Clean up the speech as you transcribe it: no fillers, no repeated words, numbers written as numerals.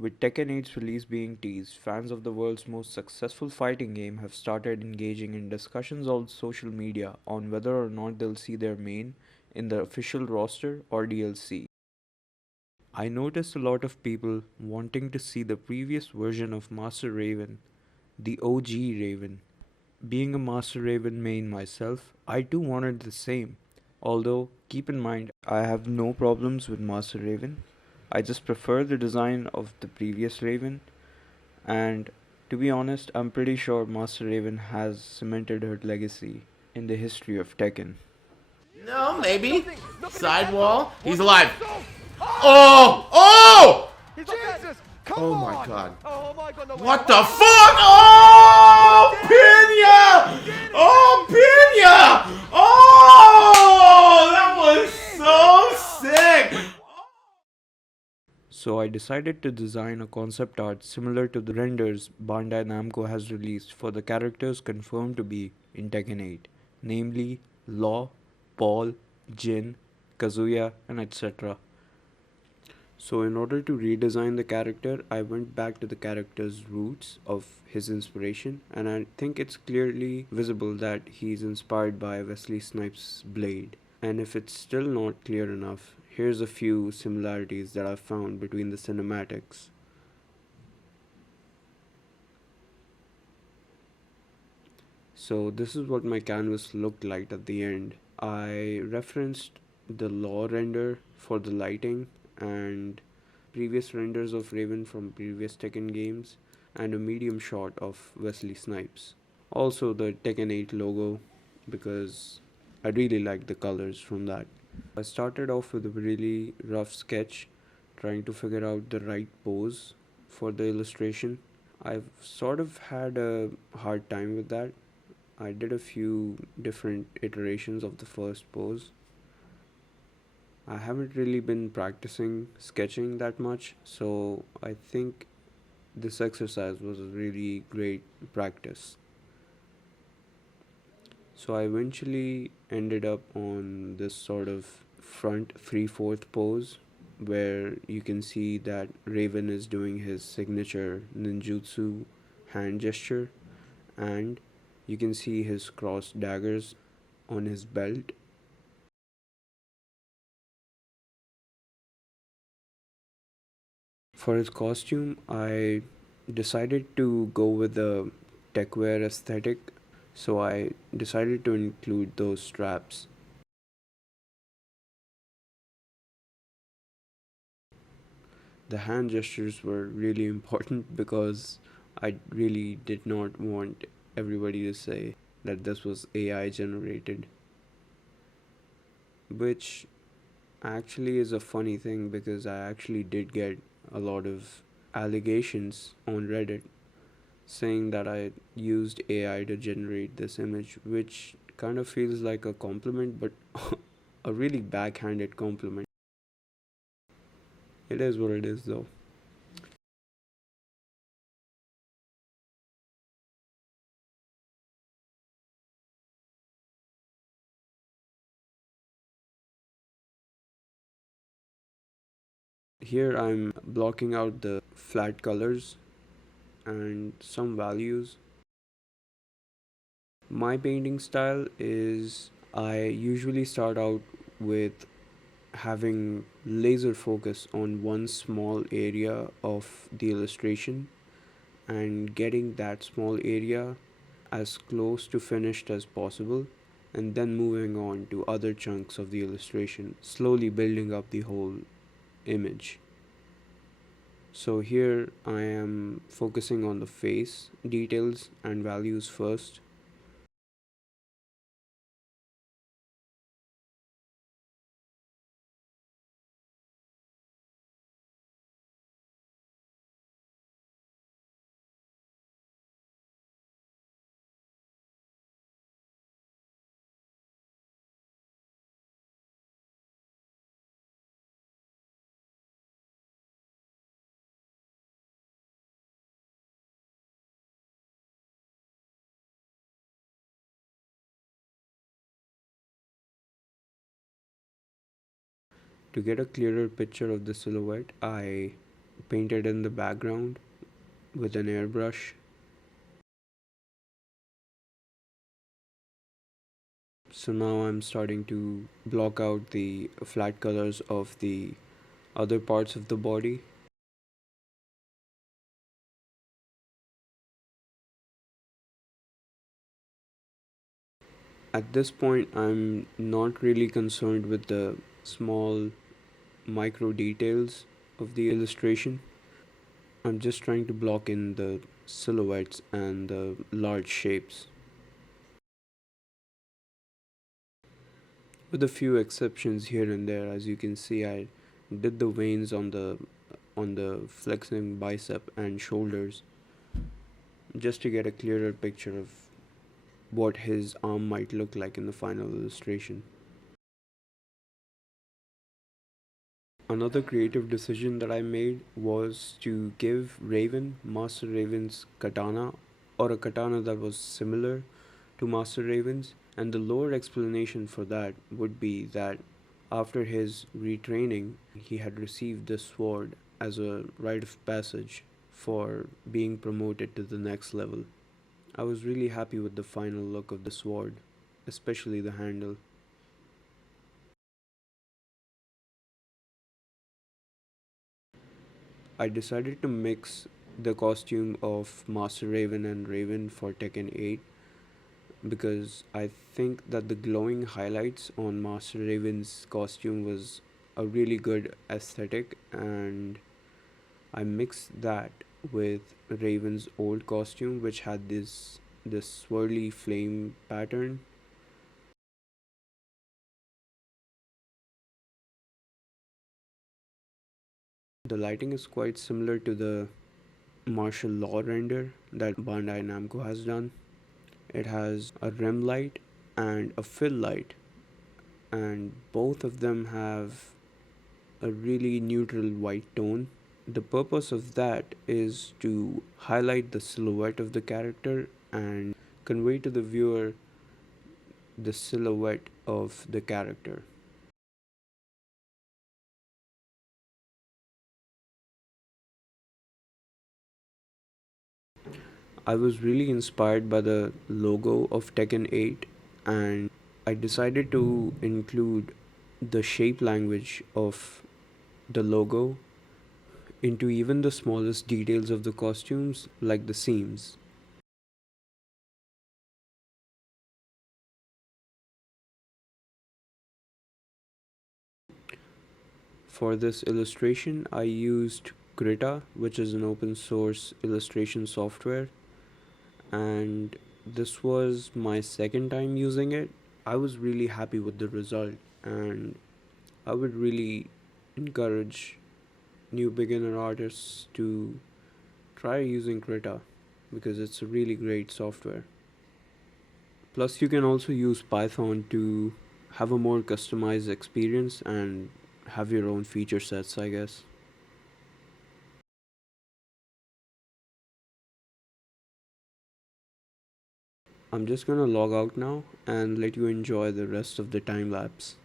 With Tekken 8's release being teased, fans of the world's most successful fighting game have started engaging in discussions on social media on whether or not they'll see their main in the official roster or DLC. I noticed a lot of people wanting to see the previous version of Master Raven, the OG Raven. Being a Master Raven main myself, I too wanted the same. Although, keep in mind, I have no problems with Master Raven. I just prefer the design of the previous Raven, and to be honest, I'm pretty sure Master Raven has cemented her legacy in the history of Tekken. No, maybe. Sidewall. He's alive. Oh! Oh! Jesus! Come Oh on! my god. Oh my god, no way. What the fuck? Oh! Pina! Oh, Pina! Oh! That was so sick! So I decided to design a concept art similar to the renders Bandai Namco has released for the characters confirmed to be in Tekken 8, namely Law, Paul, Jin, Kazuya, and etc. So, in order to redesign the character, I went back to the character's roots of his inspiration, and I think it's clearly visible that he's inspired by Wesley Snipes' Blade. And if it's still not clear enough, here's a few similarities that I've found between the cinematics. So, this is what my canvas looked like at the end. I referenced the Law render for the lighting and previous renders of Raven from previous Tekken games, and a medium shot of Wesley Snipes. Also, the Tekken 8 logo, because I really liked the colors from that. I started off with a really rough sketch, trying to figure out the right pose for the illustration. I've sort of had a hard time with that. I did a few different iterations of the first pose. I haven't really been practicing sketching that much, so I think this exercise was a really great practice. So I eventually ended up on this sort of front 3/4 pose where you can see that Raven is doing his signature ninjutsu hand gesture, and you can see his crossed daggers on his belt. For his costume, I decided to go with the techwear aesthetic, so I decided to include those straps. The hand gestures were really important because I really did not want everybody to say that this was AI generated, which actually is a funny thing because I actually did get a lot of allegations on Reddit saying that I used AI to generate this image, which kind of feels like a compliment, but a really backhanded compliment. It is what it is, though. Here I'm blocking out the flat colors and some values. My painting style is I usually start out with having laser focus on one small area of the illustration and getting that small area as close to finished as possible, and then moving on to other chunks of the illustration, slowly building up the whole image. So here I am focusing on the face details and values first. To get a clearer picture of the silhouette, I painted in the background with an airbrush. So now I'm starting to block out the flat colors of the other parts of the body. At this point, I'm not really concerned with the small micro details of the illustration. I'm just trying to block in the silhouettes and the large shapes. With a few exceptions here and there, as you can see, I did the veins on the flexing bicep and shoulders just to get a clearer picture of what his arm might look like in the final illustration. Another creative decision that I made was to give Raven Master Raven's katana, or a katana that was similar to Master Raven's, and the lore explanation for that would be that after his retraining, he had received this sword as a rite of passage for being promoted to the next level. I was really happy with the final look of the sword, especially the handle. I decided to mix the costume of Master Raven and Raven for Tekken 8 because I think that the glowing highlights on Master Raven's costume was a really good aesthetic, and I mixed that with Raven's old costume, which had this swirly flame pattern. The lighting is quite similar to the martial law render that Bandai Namco has done. It has a rim light and a fill light, and both of them have a really neutral white tone. The purpose of that is to highlight the silhouette of the character and convey to the viewer the silhouette of the character. I was really inspired by the logo of Tekken 8, and I decided to include the shape language of the logo into even the smallest details of the costumes, like the seams. For this illustration, I used Krita, which is an open source illustration software, and this was my second time using it. I was really happy with the result, and I would really encourage new beginner artists to try using Krita because it's a really great software. Plus, you can also use Python to have a more customized experience and have your own feature sets, I guess. I'm just gonna log out now and let you enjoy the rest of the time lapse.